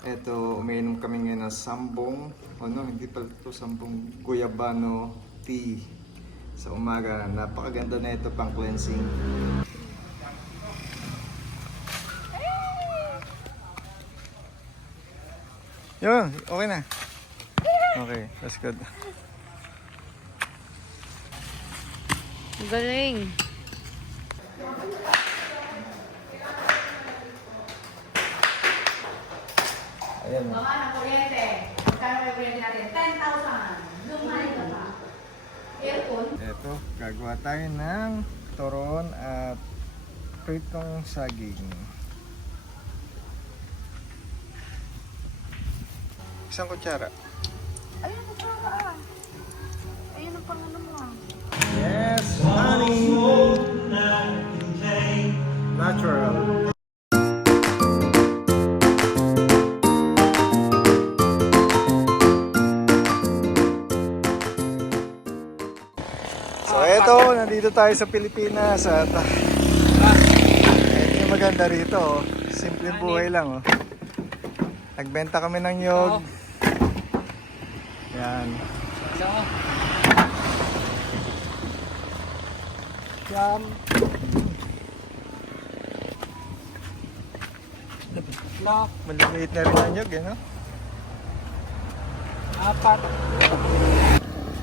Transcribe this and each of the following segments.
Eto, umiinom kami ngayon ng sambong, hindi pala ito, sambong guyabano tea sa umaga. Napakaganda na ito pang cleansing. Yun, okay na. Okay, that's good. Galing. Ayan. Mga ng kuryente. Magkano yung kuryente natin? 10,000. Lumay ka pa. Aircon. Eto, gagawa tayo ng toron at pritong saging. Isang kutsara. Ayun, nasaka. Ayun ang pangano mo. Yes, honey! Natural. So eto, nandito tayo sa Pilipinas at ito yung maganda rito, simpleng buhay lang. Nagbenta kami ng nyog. Yan. Yum. Maliliit na rin ang nyog, no? Apat.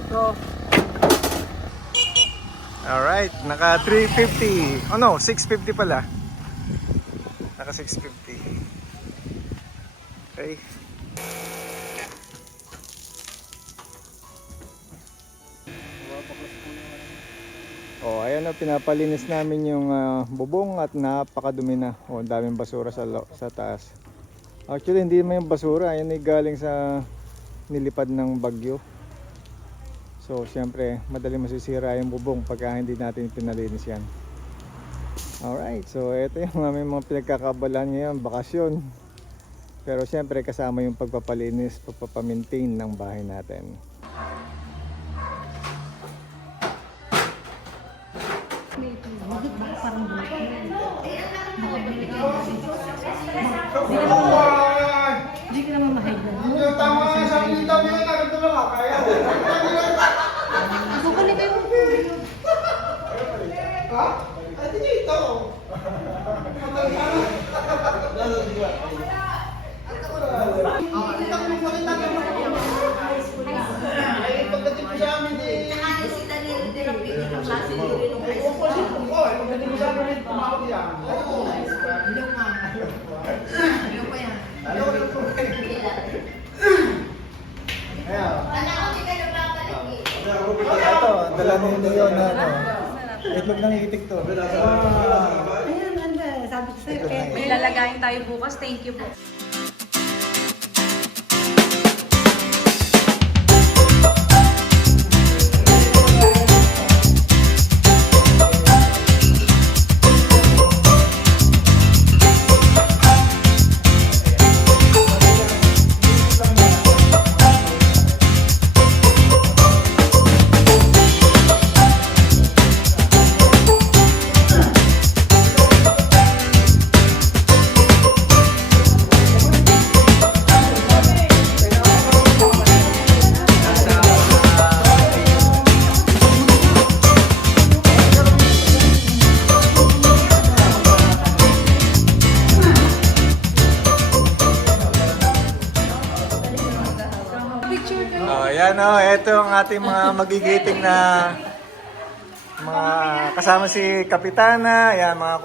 Ito. Alright, naka 350. Oh no, 650 pala. Naka 650. Okay. Oh, ayan na, pinapalinis namin yung bubong at napakadumi na. Oh, ang daming basura sa taas. Actually, hindi naman yung basura, yan ay galing sa nilipad ng bagyo. So, siyempre, madali masisira yung bubong pagka hindi natin pinalinis yan. Alright, so ito yung aming mga pinagkakabalan ngayon, bakasyon. Pero siyempre, kasama yung pagpapalinis, pagpapamintain ng bahay natin. Hindi ka naman mahigyan. Tama nga sa kita mo yan, naganda lang ako. Kaya. Bukuli kayo. Ha? Ay, dito. Pagdating ko sa amin eh. Pagdating ko sa amin, tumawag yan. Ito, dala nito yun na itlog ng itik to. Ayun, sabi ko sa'yo. May lalagayin tayo bukas. Thank you po. Ayan o, ito ang ating mga magigiting na mga kasama si Kapitana, ayan mga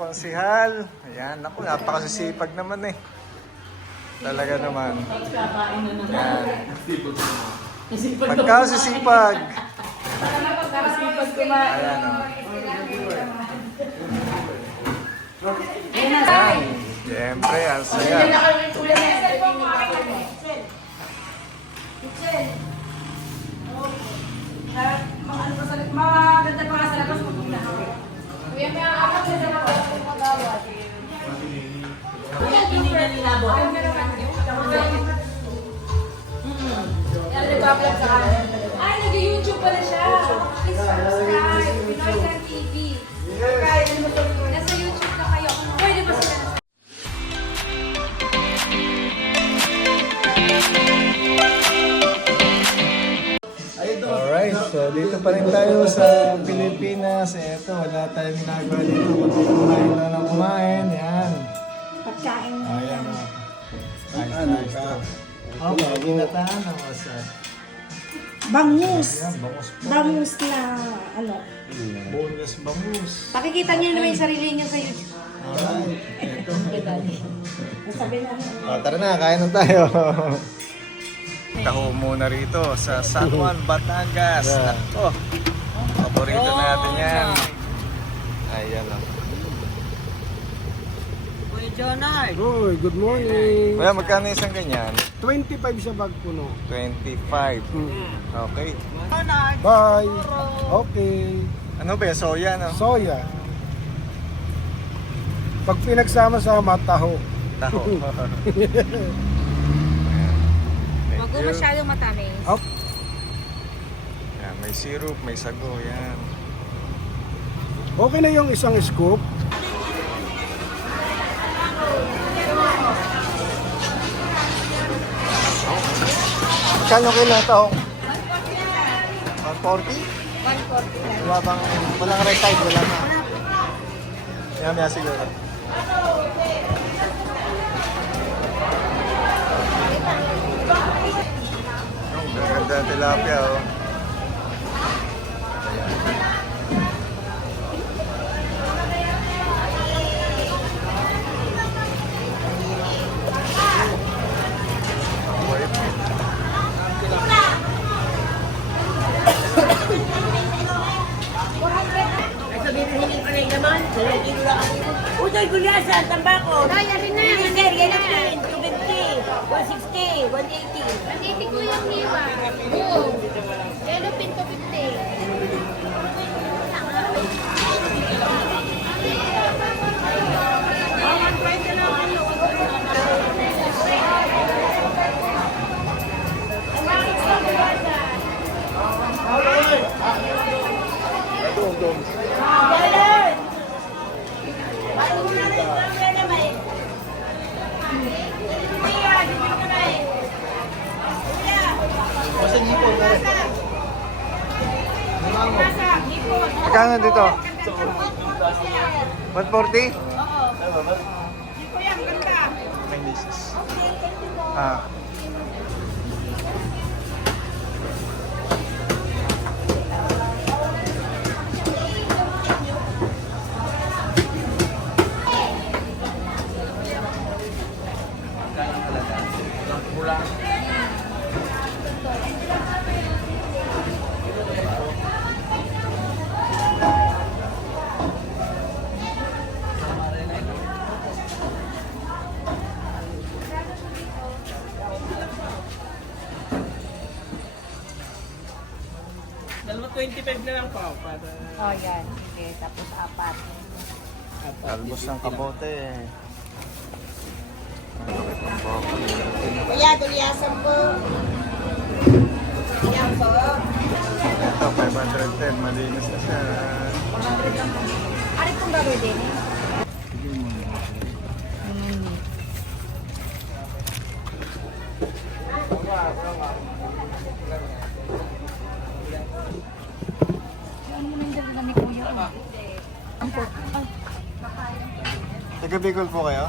konsihal. Ayan, naku, napakasisipag naman eh. Talaga naman. Ayan. Pagkasisipag. Ayan o. Ayan. Siyempre, ang saya. Maganda pa nga sa labas kung na. Kuya, may apat sa labas kung magawad. Kuya, hindi na nilabo. Ay, nag-YouTube pala siya. Please subscribe. Pinoy Kan TV. Nasa YouTube na kayo. Pwede ba sila? pa rin tayo sa Pilipinas. Eto, wala tayong ginagawa dito. Kundi kumain lang ng kumain. Yan. Pagkain. Ayan. Nice. Oh, ginatahan ng masarap. Bangus. Ayan, bangus po. Bangus na, ano. Boneless bangus. Pakikita niyo naman yung sarili niyo sa YouTube. Alright. Eto. Sabi na, Tara na, kain na tayo. Taho muna rito sa San Juan, Batangas. Nako, paborito natin yan. Ayan o. Kuya Jonay. Uy, good morning. Kuya, magkano isang ganyan? 25 sa bag puno. 25. Okay. Bye. Okay. Ano ba? Soya, no? Soya. Pag pinagsama-sama, taho. Taho. Wag mo masyadong matamis. Up. Yan, may syrup, may sago, yan. Okay na yung isang scoop. Magkano kilo taho? 140? 140. Wala bang, walang red tide, wala na. Maya siguro. Oh, ganda ang tilapia, oh. Utoy gulyasan, tambako. Ay, alin na. Sir, yan ang 250, 160, 180. 180 ko yung hiwa. Boom. Yellow pin to 50. Dalan! Bago mo na rin, mamaya naman. Kuya, dito ka na eh. Kuya! Masa, hipon. Magkano dito? 140? Oo. Kuya, ang ganda. May misis. Ah. Dalawa 25 na lang pa. Para... Oh, yan. Sige, tapos 4. Talbos ng kabote. Kuya, gulyasan po. Yan po. Ito, 510. Malinis na siya. Ano pong gagawin din? Taga Bicol po kayo?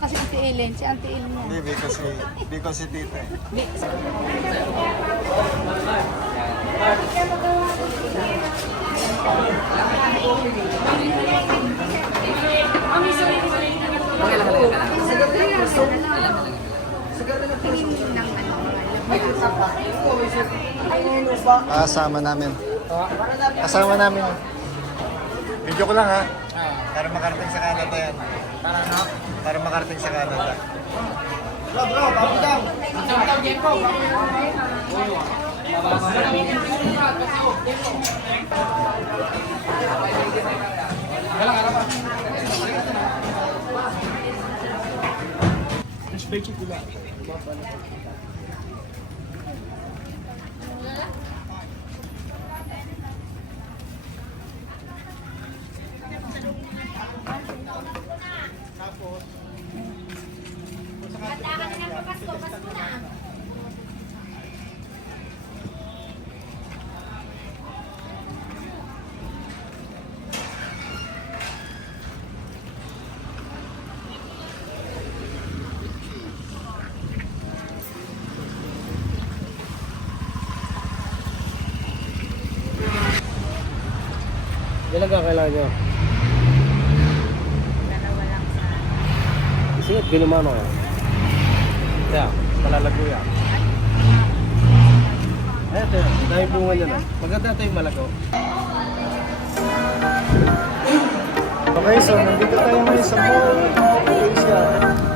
Kasi Ate Ellen, si Ate Ellen mo. Hindi, Bicol si Tita eh. Kasama namin. Kasama namin. Video ko lang ha. Para makarating sa Canada yan. Para ano? Para makarating sa Canada. Bro, papi daw. ka kailangan nyo? Dalawa lang sa... Sige, binumano yan. Kaya, malalago yan. Ito, dahil bunga niya na. Maganda ito yung malagaw. Okay, so nandito tayo ngayon sa mall. Asia.